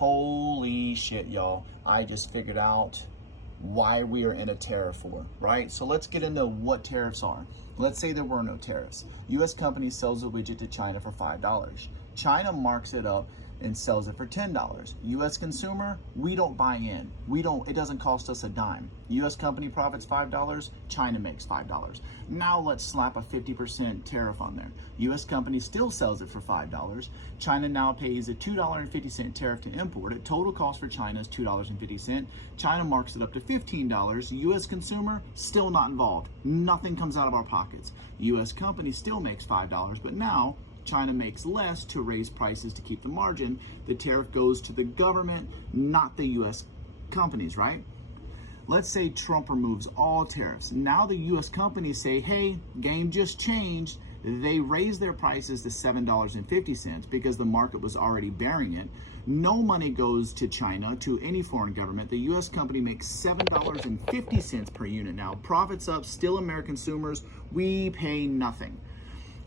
Holy shit, y'all. I just figured out why we are in a tariff war, right? So let's get into what tariffs are. Let's say there were no tariffs. U.S. company sells a widget to China for $5. China marks it up and sells it for $10. U.S. consumer, we don't buy in. It doesn't cost us a dime. U.S. company profits $5, China makes $5. Now let's slap a 50% tariff on there. U.S. company still sells it for $5. China now pays a $2.50 tariff to import it. Total cost for China is $2.50. China marks it up to $15. U.S. consumer, still not involved. Nothing comes out of our pockets. U.S. company still makes $5, but now China makes less to raise prices to keep the margin. The tariff goes to the government, not the U.S. companies, right? Let's say Trump removes all tariffs. Now the U.S. companies say, hey, game just changed. They raise their prices to $7.50 because the market was already bearing it. No money goes to China, to any foreign government. The U.S. company makes $7.50 per unit now. Profits up, still American consumers, we pay nothing.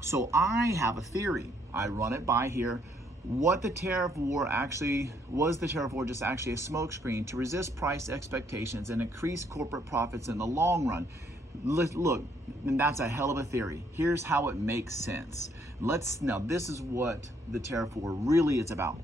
So I have a theory. I run it by here. Was the tariff war just actually a smokescreen to resist price expectations and increase corporate profits in the long run? Look, and that's a hell of a theory. Here's how it makes sense. Now this is what the tariff war really is about,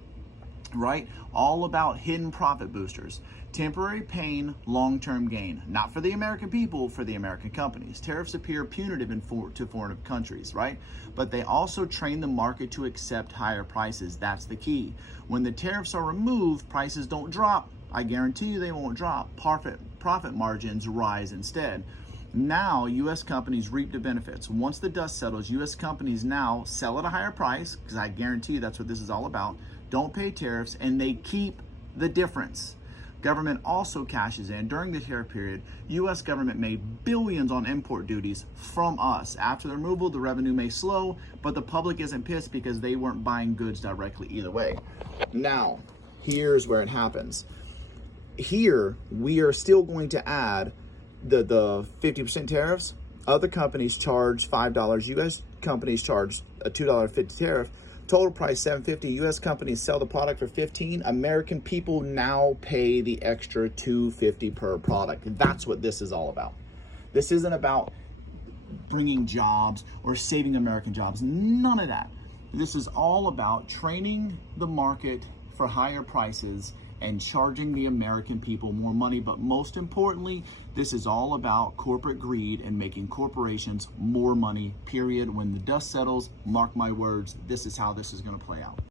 right? All about hidden profit boosters. Temporary pain, long-term gain. Not for the American people, for the American companies. Tariffs appear punitive to foreign countries, right? But they also train the market to accept higher prices. That's the key. When the tariffs are removed, prices don't drop. I guarantee you they won't drop. Profit margins rise instead. Now, U.S. companies reap the benefits. Once the dust settles, U.S. companies now sell at a higher price, because I guarantee you that's what this is all about, don't pay tariffs, and they keep the difference. Government also cashes in. During the tariff period, U.S. government made billions on import duties from us. After the removal, the revenue may slow, but the public isn't pissed because they weren't buying goods directly either way. Now, here's where it happens. Here, we are still going to add the 50% tariffs. Other companies charge $5. U.S. companies charge a $2.50 tariff. Total price $7.50. U.S. companies sell the product for $15. American people now pay the extra $2.50 per product. That's what this is all about. This isn't about bringing jobs or saving American jobs. None of that. This is all about training the market for higher prices and charging the American people more money. But most importantly, this is all about corporate greed and making corporations more money, period. When the dust settles, mark my words, this is how this is going to play out.